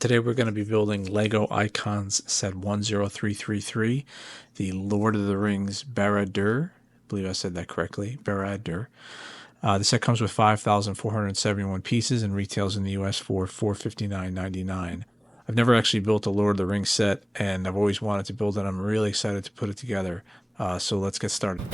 Today we're going to be building Lego Icons set 10333, the Lord of the Rings Barad-dûr. I believe I said that correctly, Barad-dûr. The set comes with 5,471 pieces and retails in the US for $459.99. I've never actually built a Lord of the Rings set, and I've always wanted to build it. I'm really excited to put it together. So let's get started.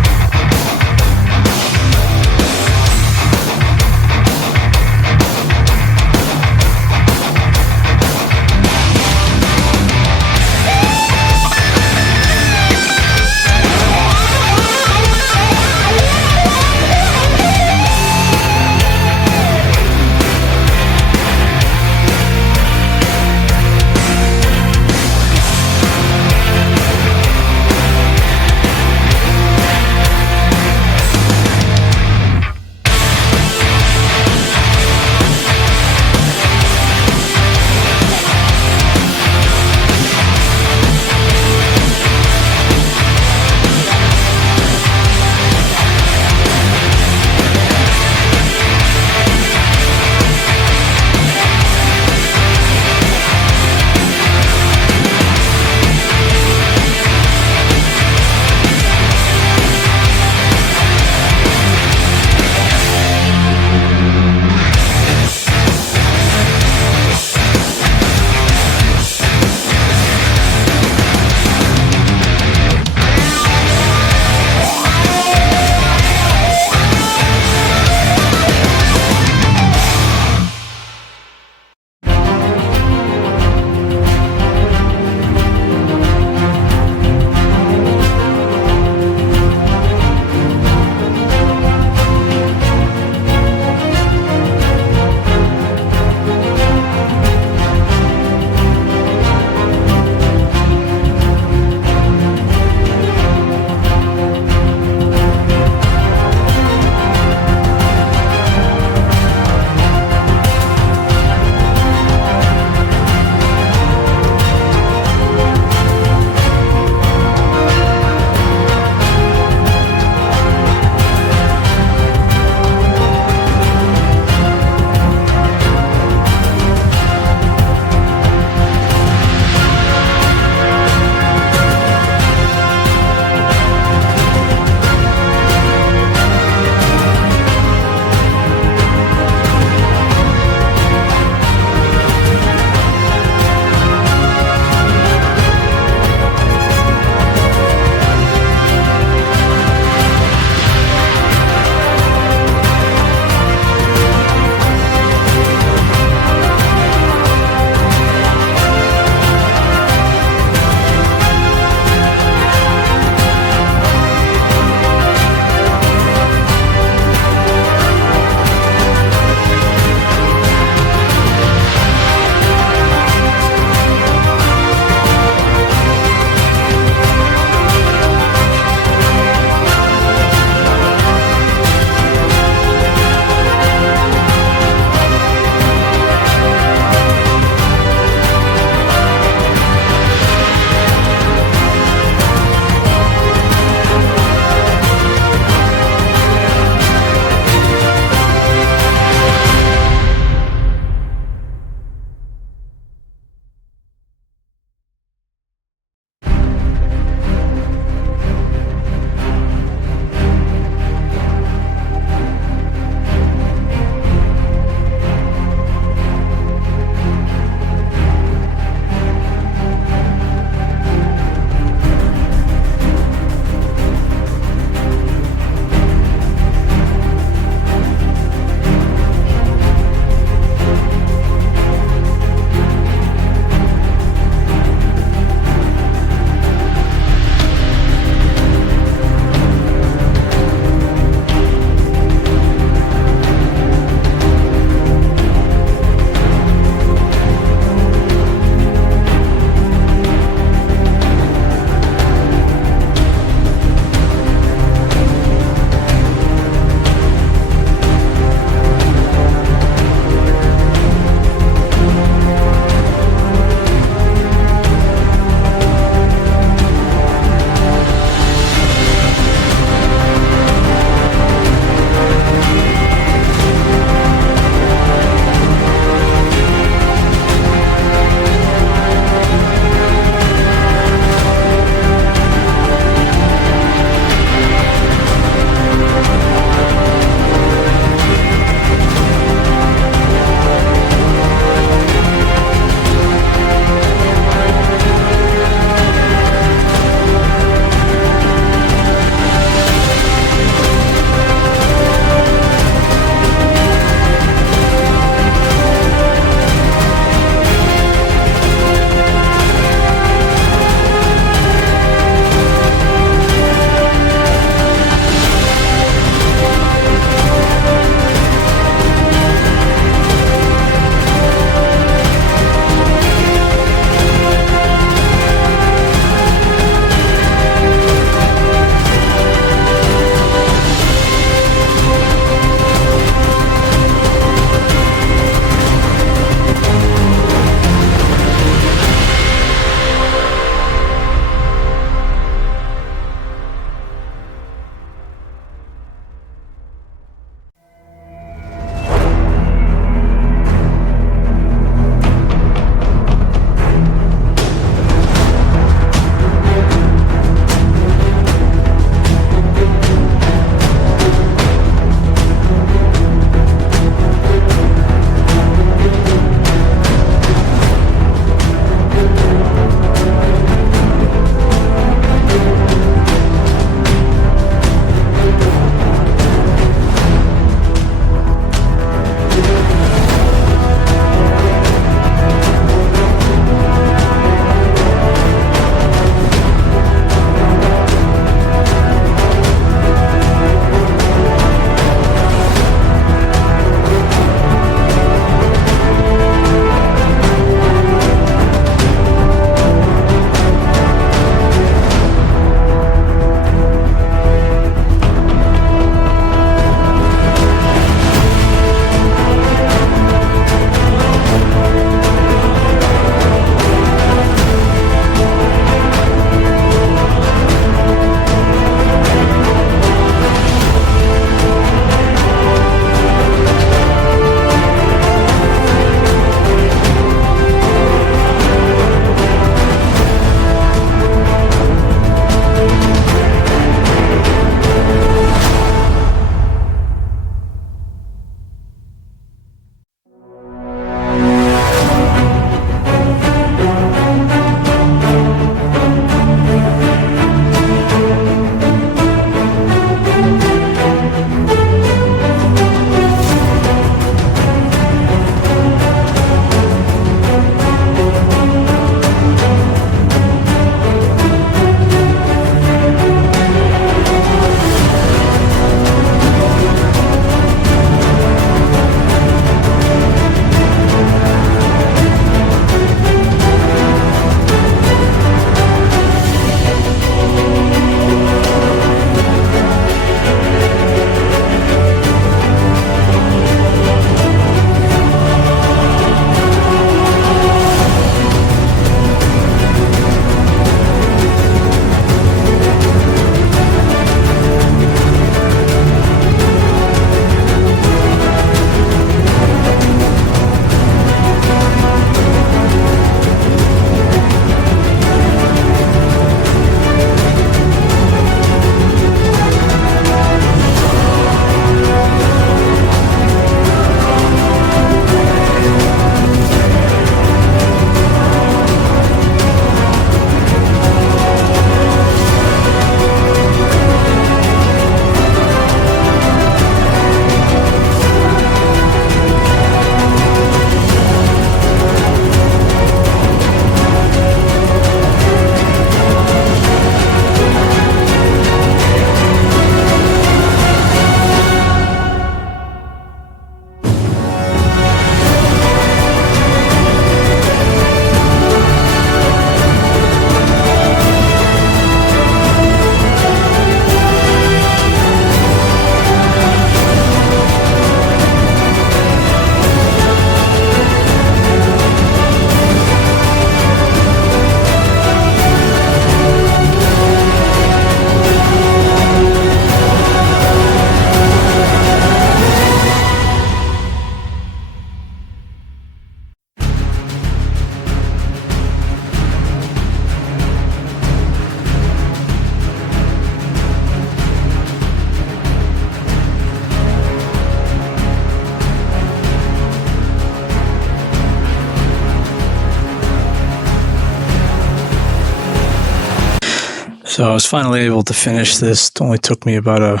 So I was finally able to finish this. It only took me about a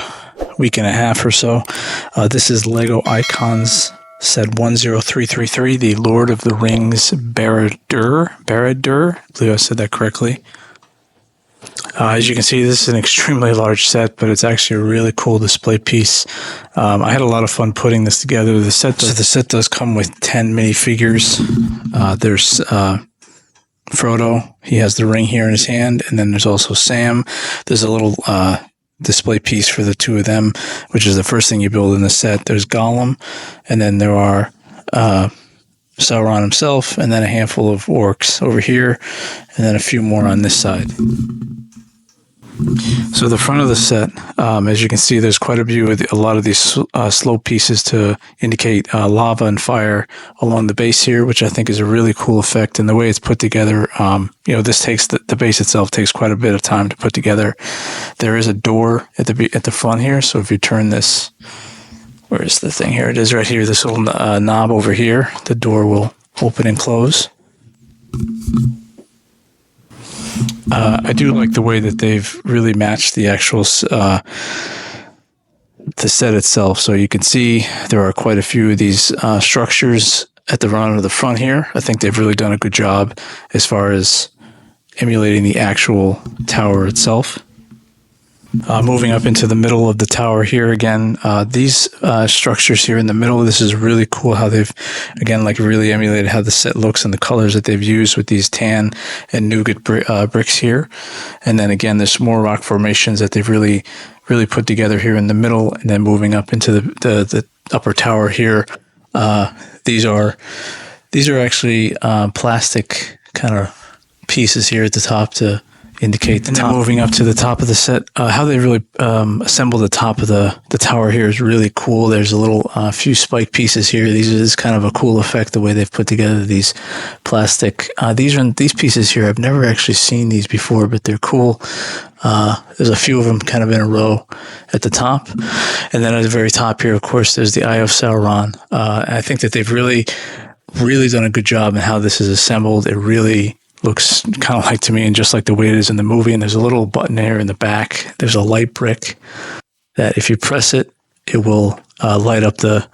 week and a half or so. This is Lego Icons set 10333, the Lord of the Rings Barad-dûr. Barad-dûr, I believe I said that correctly. As you can see, this is an extremely large set, but it's actually a really cool display piece. I had a lot of fun putting this together. The set does come with 10 minifigures. There's Frodo. He has the ring here in his hand, and then there's also Sam. There's a little display piece for the two of them, which is the first thing you build in the set. There's Gollum, and then there are Sauron himself, and then a handful of orcs over here, and then a few more on this side. So the front of the set, as you can see, there's quite a view of a lot of these slope pieces to indicate lava and fire along the base here, which I think is a really cool effect. And the way it's put together, this takes the base itself takes quite a bit of time to put together. There is a door at the front here, so if you turn this, where's the thing here? It is right here. This little knob over here. The door will open and close. I do like the way that they've really matched the actual the set itself. So you can see there are quite a few of these structures at the front of the front here. I think they've really done a good job as far as emulating the actual tower itself. Moving up into the middle of the tower here again, these structures here in the middle, this is really cool how they've, again, like really emulated how the set looks and the colors that they've used with these tan and nougat bricks here. And then again, there's more rock formations that they've really put together here in the middle, and then moving up into the upper tower here. These are actually plastic kind of pieces here at the top to indicate the top. And then moving up to the top of the set, how they really assemble the top of the tower here is really cool. There's a little few spike pieces here. This is kind of a cool effect, the way they've put together these plastic. These pieces here, I've never actually seen these before, but they're cool. There's a few of them kind of in a row at the top. And then at the very top here, of course, there's the Eye of Sauron. I think that they've really done a good job in how this is assembled. It really looks kind of like, to me, and just like the way it is in the movie. And there's a little button there in the back. There's a light brick that if you press it, it will light up the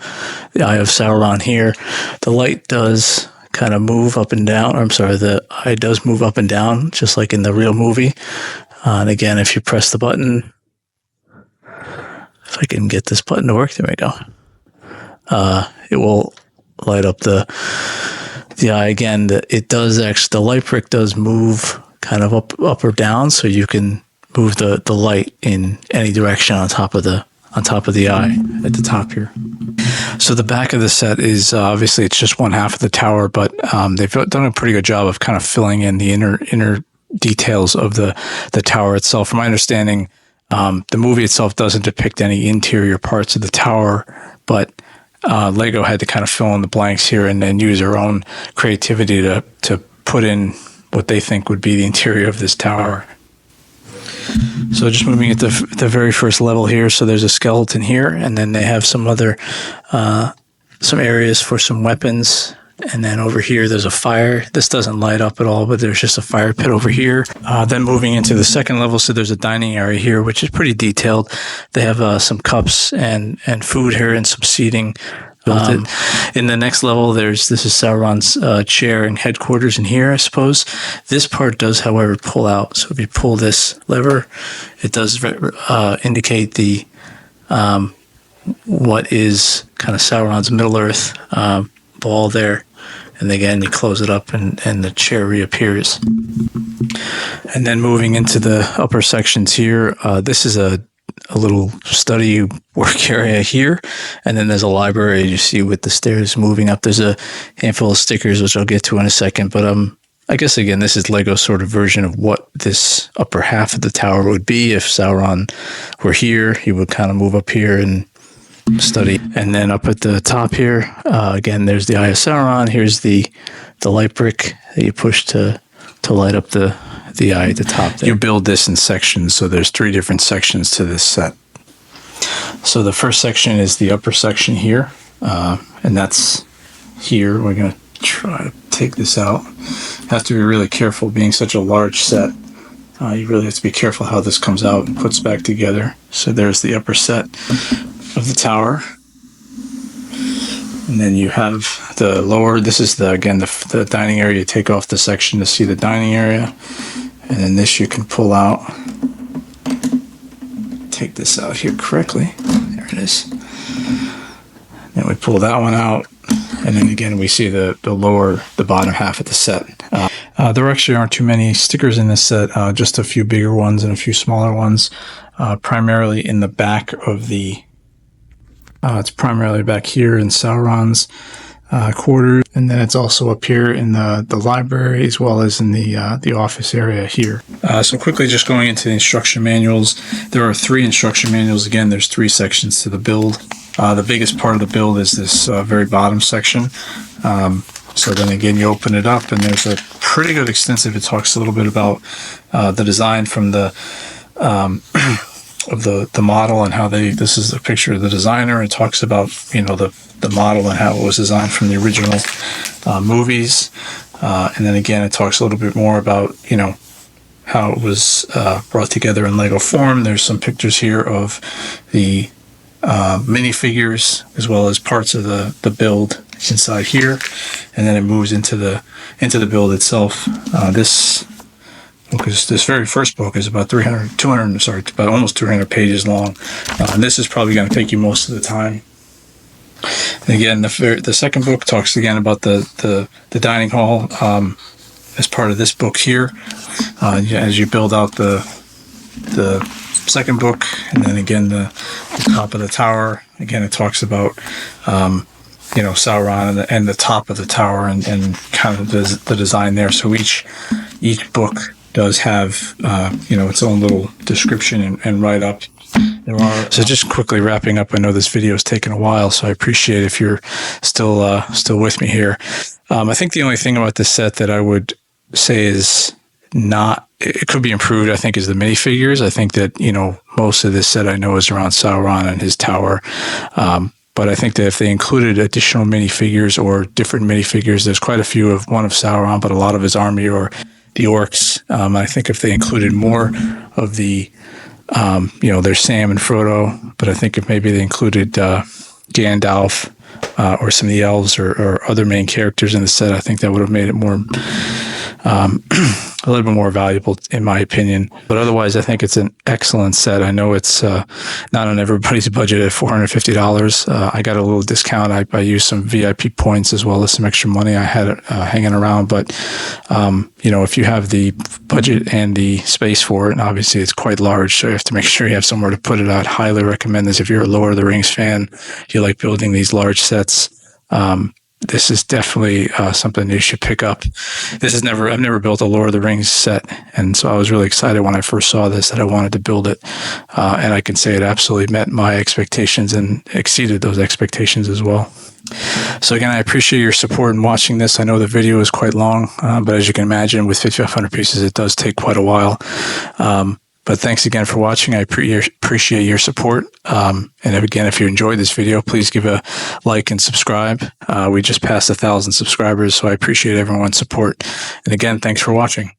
Eye of Sauron here. The light does kind of move up and down. The eye does move up and down, just like in the real movie. And again, if you press the button, if I can get this button to work, there we go. It will light up the eye again. The light brick does move kind of up or down, so you can move the light in any direction on top of the eye at the top here. So the back of the set is obviously it's just one half of the tower, but they've done a pretty good job of kind of filling in the inner details of the tower itself. From my understanding, the movie itself doesn't depict any interior parts of the tower, but Lego had to kind of fill in the blanks here and then use their own creativity to put in what they think would be the interior of this tower. So just moving at the very first level here, so there's a skeleton here, and then they have some other some areas for some weapons. And then over here, there's a fire. This doesn't light up at all, but there's just a fire pit over here. Then moving into the second level, so there's a dining area here, which is pretty detailed. They have some cups and food here and some seating. In the next level, this is Sauron's chair and headquarters in here, I suppose. This part does, however, pull out. So if you pull this lever, it does indicate the what is kind of Sauron's Middle-earth ball there. And again, you close it up and the chair reappears. And then moving into the upper sections here, this is a little study work area here. And then there's a library you see with the stairs moving up. There's a handful of stickers, which I'll get to in a second. But I guess, again, this is Lego's sort of version of what this upper half of the tower would be. If Sauron were here, he would kind of move up here and study. And then up at the top here, again, there's the Eye of Sauron. Here's the light brick that you push to light up the eye at the top there. You build this in sections, so there's 3 different sections to this set. So the first section is the upper section here, and that's here. We're going to try to take this out. Have to be really careful, being such a large set. You really have to be careful how this comes out and puts back together. So there's the upper set of the tower. And then you have the lower, this is again the dining area. You take off the section to see the dining area. And then this you can pull out. Take this out here correctly. There it is. Then we pull that one out. And then again, we see the bottom half of the set. There actually aren't too many stickers in this set, just a few bigger ones and a few smaller ones, primarily in the back of it's primarily back here in Sauron's quarters, and then it's also up here in the library as well as in the office area here. So quickly just going into the instruction manuals, there are 3 instruction manuals. Again, there's 3 sections to the build. The biggest part of the build is this very bottom section. So then again, you open it up and there's a pretty good extensive, it talks a little bit about the design from the of the model and how this is a picture of the designer. It talks about, the model and how it was designed from the original movies. And then again, it talks a little bit more about, how it was brought together in Lego form. There's some pictures here of the minifigures as well as parts of the build inside here, and then it moves into the build itself. This very first book is about about almost 200 pages long, and this is probably going to take you most of the time. And again, the second book talks again about the dining hall as part of this book here. As you build out the second book, and then again the top of the tower. Again, it talks about Sauron and the top of the tower and kind of the design there. So each book does have its own little description and write-up. So just quickly wrapping up, I know this video has taken a while, so I appreciate if you're still with me here. I think the only thing about this set that I would say is it could be improved, I think, is the minifigures. I think that, most of this set I know is around Sauron and his tower. But I think that if they included additional minifigures or different minifigures, there's quite a few of Sauron, but a lot of his army or the orcs. I think if they included more of there's Sam and Frodo, but I think if maybe they included Gandalf or some of the elves or other main characters in the set, I think that would have made it more a little bit more valuable, in my opinion. But otherwise, I think it's an excellent set. I know it's not on everybody's budget at $450. I got a little discount. I used some VIP points as well as some extra money I had hanging around. But, if you have the budget and the space for it, and obviously it's quite large, so you have to make sure you have somewhere to put it. I'd highly recommend this if you're a Lord of the Rings fan, you like building these large sets. This is definitely something you should pick up. I've never built a Lord of the Rings set, and so I was really excited when I first saw this that I wanted to build it. And I can say it absolutely met my expectations and exceeded those expectations as well. So again, I appreciate your support in watching this. I know the video is quite long, but as you can imagine, with 5,500 pieces, it does take quite a while. But thanks again for watching. I appreciate your support. And again, if you enjoyed this video, please give a like and subscribe. We just passed 1,000 subscribers, so I appreciate everyone's support. And again, thanks for watching.